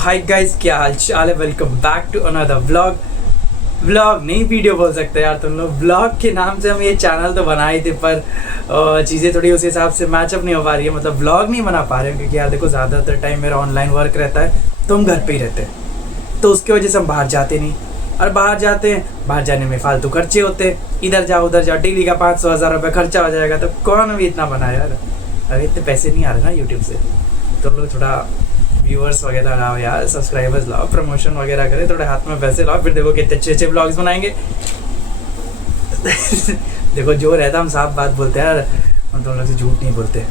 Hi guys, क्या हाल चाल है। Welcome back to another vlog नहीं, वीडियो बोल सकते हैं यार तुम लोग। व्लॉग के नाम से हम ये चैनल तो बनाए थे, पर चीज़ें थोड़ी उस हिसाब से मैचअप नहीं हो पा रही है। मतलब व्लॉग नहीं बना पा रहे हैं क्योंकि यार देखो, ज़्यादातर टाइम मेरा ऑनलाइन वर्क रहता है, तो हम घर पे ही रहते हैं, तो उसकी वजह से हम बाहर जाते नहीं। और बाहर जाते हैं, बाहर जाने में फालतू खर्चे होते हैं, इधर जाओ उधर जाओ, डेली का 500-1000 रुपये खर्चा हो जाएगा। तो कौन भी इतना बनाया यार। अरे इतने पैसे नहीं आ रहे ना यूट्यूब से, तो लोग थोड़ा व्यूअर्स वगैरह लाओ यार, सब्सक्राइबर्स लाओ, प्रमोशन वगैरह करें, थोड़े हाथ में पैसे लाओ, फिर देखो कितने अच्छे अच्छे ब्लॉग्स बनाएंगे। देखो जो रहता हम साफ बात बोलते हैं यार, हम तुम लोग से झूठ नहीं बोलते।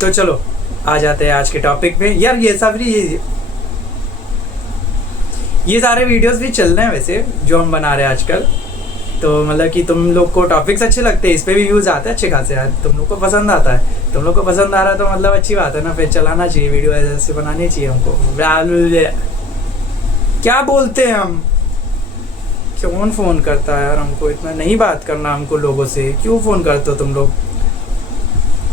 तो चलो आ जाते हैं आज के टॉपिक पे। यार ये सारे वीडियोस भी चल रहे हैं वैसे जो हम बना रहे हैं आजकल। तो मतलब कि तुम लोग को टॉपिक्स अच्छे लगते हैं, इस पे भी व्यूज़ आते हैं अच्छे खासे यार, तुम लोग को पसंद आता है। तुम लोग को पसंद आ रहा है तो मतलब अच्छी बात है ना, फिर चलाना चाहिए वीडियो, ऐसे बनानी चाहिए हमको। क्या बोलते हैं हम, कौन फ़ोन करता है यार हमको, इतना नहीं बात करना हमको लोगों से, क्यों फ़ोन करते हो तुम लोग।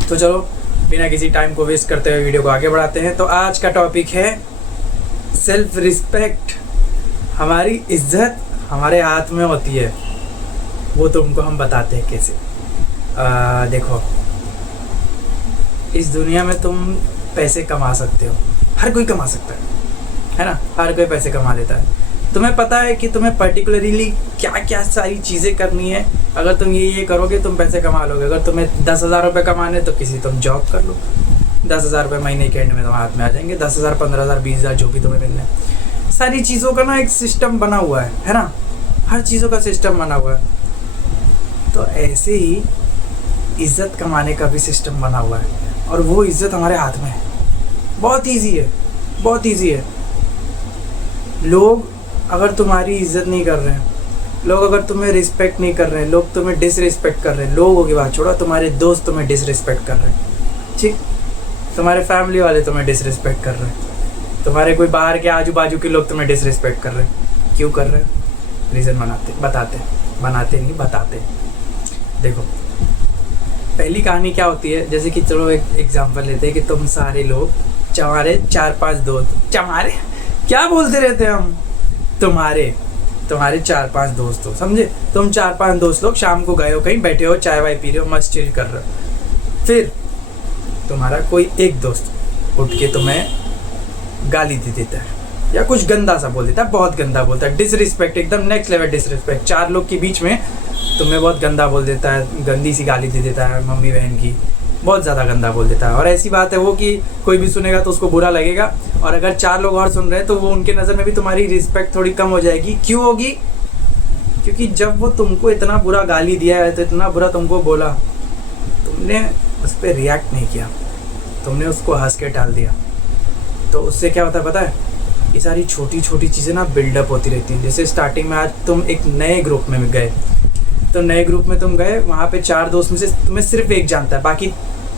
तो चलो बिना किसी टाइम को वेस्ट करते हुए वीडियो को आगे बढ़ाते हैं। तो आज का टॉपिक है सेल्फ रिस्पेक्ट। हमारी इज्जत हमारे हाथ में होती है, वो तुमको हम बताते हैं कैसे। देखो, इस दुनिया में तुम पैसे कमा सकते हो, हर कोई कमा सकता है ना, हर कोई पैसे कमा लेता है। तुम्हें पता है कि तुम्हें पर्टिकुलरली क्या क्या सारी चीज़ें करनी है। अगर तुम ये करोगे तुम पैसे कमा लोगे। अगर तुम्हें 10,000 रुपये कमाने तो किसी तुम जॉब कर लो, 10,000 रुपये महीने के एंड में तुम्हारे हाथ में आ जाएंगे। 10,000, 15,000, 20,000 जो भी तुम्हें मिलना है। सारी चीज़ों का ना एक सिस्टम बना हुआ है ना, हर चीज़ों का सिस्टम बना हुआ है। तो ऐसे ही इज़्ज़त कमाने का भी सिस्टम बना हुआ है, और वो इज़्ज़त हमारे हाथ में है। बहुत इजी है, बहुत इजी है। लोग अगर तुम्हारी इज़्ज़त नहीं कर रहे हैं, लोग अगर तुम्हें रिस्पेक्ट नहीं कर रहे हैं, लोग तुम्हें डिसरिस्पेक्ट कर रहे हैं, लोगों की बात छोड़ो, तुम्हारे दोस्त तुम्हें डिसरिस्पेक्ट कर रहे हैं, ठीक, तुम्हारे फैमिली वाले तुम्हें डिसरिस्पेक्ट कर रहे हैं, तुम्हारे कोई बाहर के आजू बाजू के लोग तुम्हें डिसरिस्पेक्ट कर रहे हैं, क्यों कर रहे हैं, रीज़न बताते। देखो, पहली कहानी क्या होती है, जैसे कि चलो एक एग्जांपल लेते हैं कि तुम सारे लोग, हमारे 4-5 दोस्त, हमारे क्या बोलते रहते हैं हम, तुम्हारे 4-5 दोस्त हो, समझे। तुम 4-5 दोस्त लोग शाम को गए हो कहीं, बैठे हो, चाय वाय पी रहे हो, मस्त चिल कर रहे हो। फिर तुम्हारा कोई एक दोस्त उठ के तुम्हें गाली दे देता है या कुछ गंदा सा बोल देता है, बहुत गंदा बोलता है, डिसरिस्पेक्ट, एकदम नेक्स्ट लेवल डिसरिस्पेक्ट। 4 लोग के बीच में तुम्हें बहुत गंदा बोल देता है, गंदी सी गाली दे देता है, मम्मी बहन की बहुत ज़्यादा गंदा बोल देता है। और ऐसी बात है वो कि कोई भी सुनेगा तो उसको बुरा लगेगा, और अगर 4 लोग और सुन रहे हैं तो वो उनके नज़र में भी तुम्हारी रिस्पेक्ट थोड़ी कम हो जाएगी। क्यों होगी? क्योंकि जब वो तुमको इतना बुरा गाली दिया है, तो इतना बुरा तुमको बोला, तुमने उस पर रिएक्ट नहीं किया, तुमने उसको हंस के टाल दिया, तो उससे क्या होता है पता है, ये सारी छोटी छोटी चीज़ें ना बिल्डअप होती रहती हैं। जैसे स्टार्टिंग में आज तुम एक नए ग्रुप में गए, तो नए ग्रुप में तुम गए, वहाँ पे 4 दोस्त में से तुम्हें सिर्फ एक जानता है, बाकी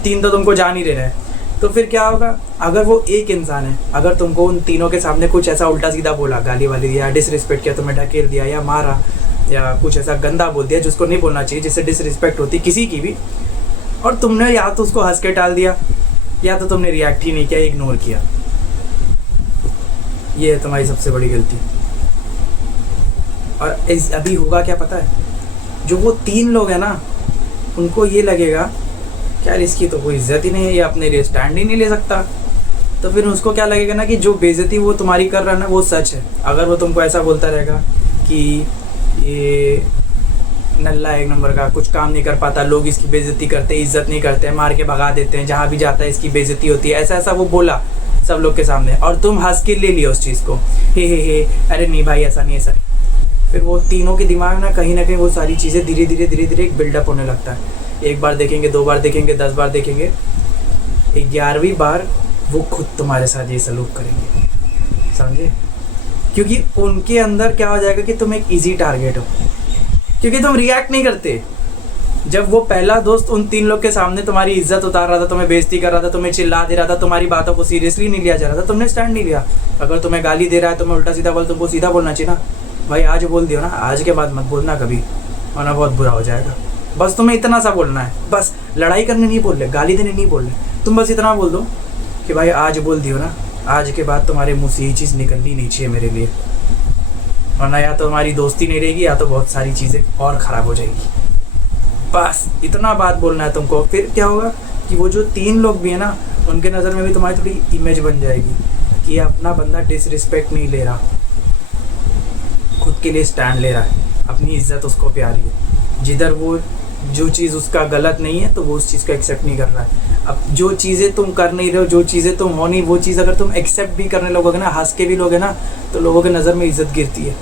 3 तो तुमको जान ही रहे हैं। तो फिर क्या होगा, अगर वो एक इंसान है, अगर तुमको उन तीनों के सामने कुछ ऐसा उल्टा सीधा बोला, गाली वाली दिया, डिसरिस्पेक्ट किया, तुम्हें ढकेल दिया या मारा, या कुछ ऐसा गंदा बोल दिया जिसको नहीं बोलना चाहिए, जिससे डिसरिस्पेक्ट होती किसी की भी, और तुमने या तो उसको हंस के टाल दिया, या तो तुमने रिएक्ट ही नहीं किया, इग्नोर किया, ये है तुम्हारी सबसे बड़ी गलती। और अभी होगा क्या पता है, जो वो 3 लोग हैं ना, उनको ये लगेगा कि यार इसकी तो कोई इज्जत ही नहीं है, ये अपने लिए स्टैंड ही नहीं ले सकता। तो फिर उसको क्या लगेगा ना कि जो बेइज्जती वो तुम्हारी कर रहा है ना, वो सच है। अगर वो तुमको ऐसा बोलता रहेगा कि ये नल्ला एक नंबर का, कुछ काम नहीं कर पाता, लोग इसकी बेइज्जती करते हैं, इज्जत नहीं करते हैं, मार के भगा देते हैं, जहाँ भी जाता है इसकी बेइज्जती होती है, ऐसा वो बोला सब लोग के सामने, और तुम हंस के ले लिया उस चीज़ को, हे अरे नहीं भाई ऐसा नहीं, ऐसा नहीं। फिर वो तीनों के दिमाग में ना कहीं वो सारी चीज़ें धीरे धीरे एक बिल्डअप होने लगता है। एक बार देखेंगे, 2 बार देखेंगे, 10 बार देखेंगे, 11वीं बार वो खुद तुम्हारे साथ ये सलूक करेंगे, समझे। क्योंकि उनके अंदर क्या हो जाएगा कि तुम एक ईजी टारगेट हो, क्योंकि तुम रिएक्ट नहीं करते। जब वो पहला दोस्त उन 3 लोग के सामने तुम्हारी इज्जत उतार रहा था, तुम्हें बेइज्जती कर रहा था, तुम्हें चिल्ला दे रहा था, तुम्हारी बातों को सीरियसली नहीं लिया जा रहा था, तुमने स्टैंड नहीं लिया। अगर तुम्हें गाली दे रहा है, तुम्हें उल्टा सीधा बोल, तुमको सीधा बोलना चाहिए ना, भाई आज बोल दियो ना, आज के बाद मत बोलना कभी, वरना बहुत बुरा हो जाएगा। बस तुम्हें इतना सा बोलना है, बस लड़ाई करने नहीं बोल रहे, गाली देने नहीं बोल रहे, तुम बस इतना बोल दो कि भाई आज बोल दियो ना, आज के बाद तुम्हारे मुँह से ये चीज़ निकलनी नहीं चाहिए मेरे लिए, वरना या तो हमारी दोस्ती नहीं रहेगी या तो बहुत सारी चीज़ें और ख़राब हो जाएगी। बस इतना बात बोलना है तुमको। फिर क्या होगा कि वो जो 3 लोग भी हैं ना, उनके नज़र में भी तुम्हारी थोड़ी इमेज बन जाएगी कि ये अपना बंदा डिसरिस्पेक्ट नहीं ले रहा, खुद के लिए स्टैंड ले रहा है, अपनी इज्जत उसको प्यारी है। जिधर वो जो चीज़ उसका गलत नहीं है तो वो उस चीज़ को एक्सेप्ट नहीं कर रहा है। अब जो चीज़ें तुम कर नहीं रहे हो, जो चीज़ें तुम हो नहीं, वो चीज़ अगर तुम एक्सेप्ट भी करने लगोगे ना, हंस के भी लोगे ना, तो लोगों के नज़र में इज्जत गिरती है।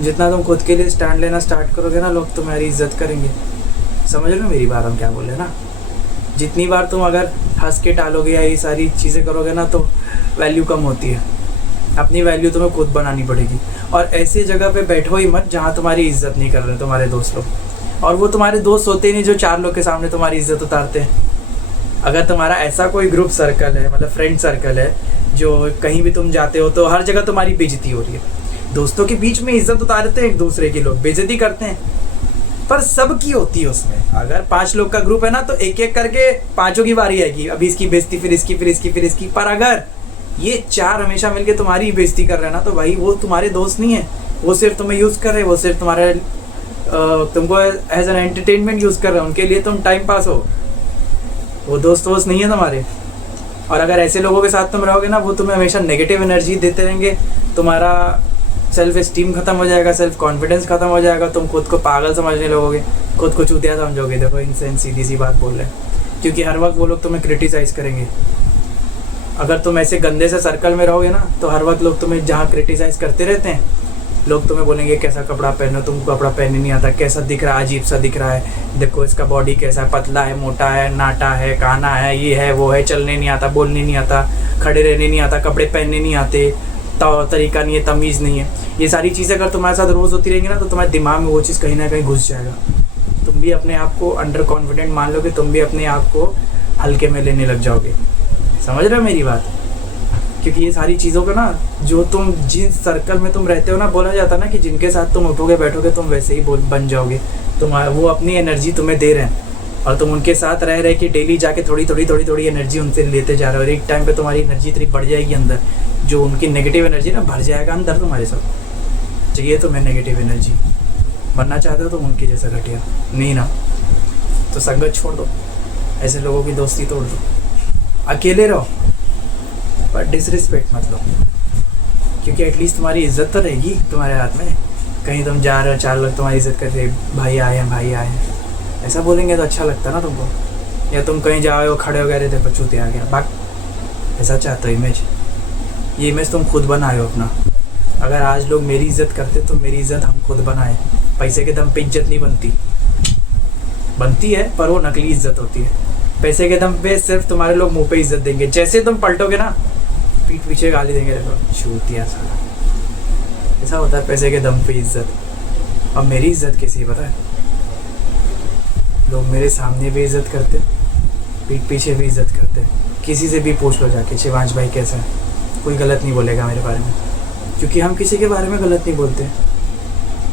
जितना तुम खुद के लिए स्टैंड लेना स्टार्ट करोगे ना, लोग तुम्हारी इज्जत करेंगे। समझ रहे हो मेरी बात हम क्या बोल रहे हैं ना। जितनी बार तुम अगर हंस के टालोगे या ये सारी चीज़ें करोगे ना, तो वैल्यू कम होती है। अपनी वैल्यू तुम्हें खुद बनानी पड़ेगी। और ऐसी जगह पे बैठो ही मत जहाँ तुम्हारी इज्जत नहीं कर रहे तुम्हारे दोस्त लोग। और वो तुम्हारे दोस्त होते ही नहीं जो 4 लोग के सामने तुम्हारी इज्जत उतारते हैं। अगर तुम्हारा ऐसा कोई ग्रुप सर्कल है, मतलब फ्रेंड सर्कल है, जो कहीं भी तुम जाते हो तो हर जगह तुम्हारी बेइज्जती हो रही है। दोस्तों के बीच में इज्जत उतारते हैं एक दूसरे की, लोग बेइज्जती करते हैं, पर सबकी होती है उसमें। अगर 5 लोग का ग्रुप है ना, तो एक एक करके 5 की बारी आएगी, अभी इसकी बेइज्जती, फिर इसकी, फिर इसकी, फिर इसकी। पर अगर ये 4 हमेशा मिलके तुम्हारी बेइज्जती कर रहे हैं ना, तो भाई वो तुम्हारे दोस्त नहीं है, वो सिर्फ तुम्हें यूज़ कर रहे हैं, वो सिर्फ तुम्हारे तुमको एज एन एंटरटेनमेंट यूज़ कर रहे हैं, उनके लिए तुम टाइम पास हो, वो दोस्त नहीं है तुम्हारे। और अगर ऐसे लोगों के साथ तुम रहोगे ना, वो तुम्हें हमेशा नेगेटिव एनर्जी देते रहेंगे, तुम्हारा सेल्फ एस्टीम ख़त्म हो जाएगा, सेल्फ कॉन्फिडेंस ख़त्म हो जाएगा, तुम खुद को पागल समझने लगोगे, खुद को चूतिया समझोगे। देखो इनसे सीधी सी बात बोल रहे हैं, क्योंकि हर वक्त वो लोग तुम्हें क्रिटिसाइज़ करेंगे। अगर तुम ऐसे गंदे से सर्कल में रहोगे ना, तो हर वक्त लोग तुम्हें जहाँ क्रिटिसाइज़ करते रहते हैं, लोग तुम्हें बोलेंगे कैसा कपड़ा पहनो, तुमको कपड़ा पहनने नहीं आता, कैसा दिख रहा है, अजीब सा दिख रहा है, देखो इसका बॉडी कैसा है, पतला है, मोटा है, नाटा है, काना है, ये है वो है, चलने नहीं आता, बोलने नहीं आता, खड़े रहने नहीं आता, कपड़े पहनने नहीं आते, तरीका नहीं है, तमीज़ नहीं है। ये सारी चीज़ें अगर तुम्हारे साथ रोज़ होती रहेंगी ना, तो तुम्हारे दिमाग में वो चीज़ कहीं ना कहीं घुस जाएगा। तुम भी अपने आप को अंडर कॉन्फिडेंट मान लोगे, तुम भी अपने आप को हल्के में लेने लग जाओगे। समझ रहे हो मेरी बात? क्योंकि ये सारी चीज़ों का ना, जो तुम जिस सर्कल में तुम रहते हो ना, बोला जाता है ना कि जिनके साथ तुम उठोगे बैठोगे तुम वैसे ही बन जाओगे। तुम वो अपनी एनर्जी तुम्हें दे रहे हैं और तुम उनके साथ रह रहे कि डेली जाके थोड़ी एनर्जी उनसे लेते जा रहे हो, और एक टाइम पे तुम्हारी एनर्जी इतनी बढ़ जाएगी अंदर, जो उनकी नेगेटिव एनर्जी ना भर जाएगा अंदर तुम्हारे साथ। चाहिए तुम्हें नेगेटिव एनर्जी, बनना चाहते हो तुम उनकी जैसा घटिया नहीं ना, तो संगत छोड़ दो, ऐसे लोगों की दोस्ती तोड़ दो, अकेले रहो, पर डिसरिस्पेक्ट मत लो, क्योंकि एटलीस्ट तुम्हारी इज्जत तो रहेगी तुम्हारे हाथ में। कहीं तुम जा रहे हो, 4 लोग तुम्हारी इज्जत करते, भाई आए हैं, भाई आए हैं, ऐसा बोलेंगे तो अच्छा लगता ना तुमको। या तुम कहीं जा रहे हो, खड़े हो गए, देखो चूते आ गया, बाक ऐसा चाहते हो इमेज। ये इमेज तुम खुद बनाए हो अपना। अगर आज लोग मेरी इज्जत करते तो मेरी इज्जत हम खुद बनाए। पैसे के दम पे इज्जत नहीं बनती है, पर वो नकली इज्जत होती है। पैसे के दम पे सिर्फ तुम्हारे लोग मुंह पे इज्जत देंगे, जैसे तुम पलटोगे ना पीठ पीछे गाली देंगे, देखो चूतिया साला। ऐसा होता है पैसे के दम पे इज्जत। अब मेरी इज्जत कैसी है पता है? लोग मेरे सामने भी इज्जत करते, पीठ पीछे भी इज्जत करते। किसी से भी पूछ लो जाके, शिवांश भाई कैसा है, कोई गलत नहीं बोलेगा मेरे बारे में, क्योंकि हम किसी के बारे में गलत नहीं बोलते।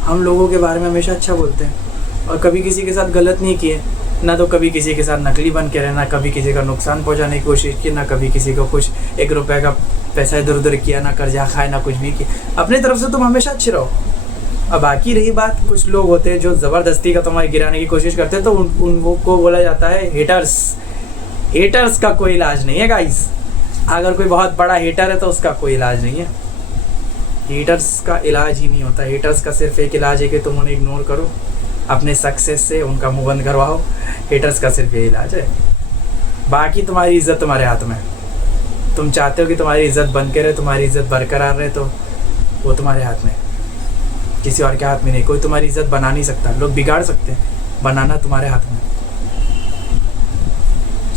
हम लोगों के बारे में हमेशा अच्छा बोलते हैं, और कभी किसी के साथ गलत नहीं किए ना, तो कभी किसी के साथ नकली बन के रहना, कभी किसी का नुकसान पहुंचाने की कोशिश की, ना कभी किसी को कुछ 1 रुपए का पैसा इधर उधर किया, ना कर्जा खाए, ना कुछ भी किया। अपनी तरफ से तुम हमेशा अच्छे रहो। अब बाकी रही बात, कुछ लोग होते हैं जो ज़बरदस्ती का तुम्हारे गिराने की कोशिश करते हैं, तो उनको बोला जाता है हेटर्स। हेटर्स का कोई इलाज नहीं है गाइस। अगर कोई बहुत बड़ा हेटर है तो उसका कोई इलाज नहीं है। हेटर्स का इलाज ही नहीं होता। हेटर्स का सिर्फ एक इलाज है कि तुम उन्हें इग्नोर करो, अपने सक्सेस से उनका मुंह बंद करवाओ। हेटर्स का सिर्फ ये इलाज है। बाकी तुम्हारी इज्जत तुम्हारे हाथ में। तुम चाहते हो कि तुम्हारी इज्जत बन के रहे, तुम्हारी इज्जत बरकरार रहे, तो वो तुम्हारे हाथ में, किसी और के हाथ में नहीं। कोई तुम्हारी इज्जत बना नहीं सकता। लोग बिगाड़ सकते हैं, बनाना तुम्हारे हाथ में।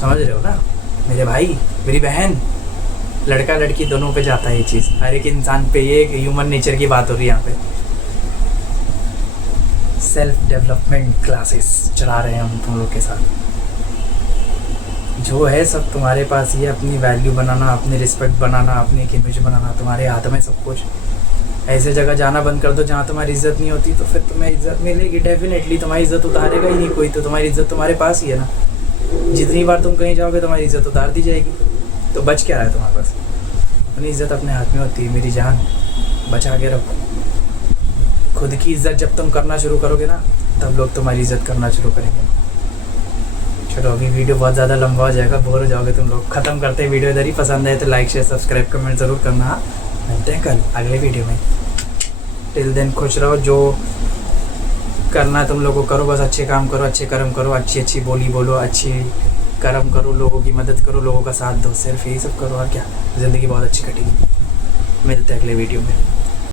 समझ रहे हो ना मेरे भाई, मेरी बहन? लड़का लड़की दोनों पे जाता है ये चीज़, हर एक इंसान पे। ये ह्यूमन नेचर की बात हो रही है यहाँ पे। सेल्फ डेवलपमेंट क्लासेस चला रहे हैं हम तुम लोग के साथ। जो है सब तुम्हारे पास ही है। अपनी वैल्यू बनाना, अपनी रिस्पेक्ट बनाना, अपनी एक इमेज बनाना तुम्हारे हाथ में सब कुछ। ऐसे जगह जाना बंद कर दो जहाँ तुम्हारी इज्जत नहीं होती, तो फिर तुम्हें इज्जत मिलेगी डेफिनेटली। तुम्हारी इज्जत उतारेगा ही नहीं कोई, तो तुम्हारी इज्जत तुम्हारे पास ही है ना। जितनी बार तुम कहीं जाओगे तुम्हारी इज्जत उतार दी जाएगी। तो बच क्या रहा है तुम्हारे पास? अपनी इज्जत अपने हाथ में होती है मेरी जान, बचा के रखो। खुद की इज्जत जब तुम करना शुरू करोगे ना, तब लोग तुम्हारी इज्जत करना शुरू करेंगे। चलो अभी वीडियो बहुत ज़्यादा लंबा हो जाएगा, बोर हो जाओगे तुम लोग। ख़त्म करते हैं वीडियो इधर ही। पसंद आए तो लाइक शेयर सब्सक्राइब कमेंट ज़रूर करना। मिलते हैं कल अगले वीडियो में। टिल देन खुश रहो, जो करना है तुम लोगों को करो, बस अच्छे काम करो, अच्छे कर्म करो, अच्छी अच्छी बोली बोलो, अच्छी कर्म करो, लोगों की मदद करो, लोगों का साथ दो, सिर्फ यही सब करो और क्या, ज़िंदगी बहुत अच्छी कटेगी। मिलते हैं अगले वीडियो में।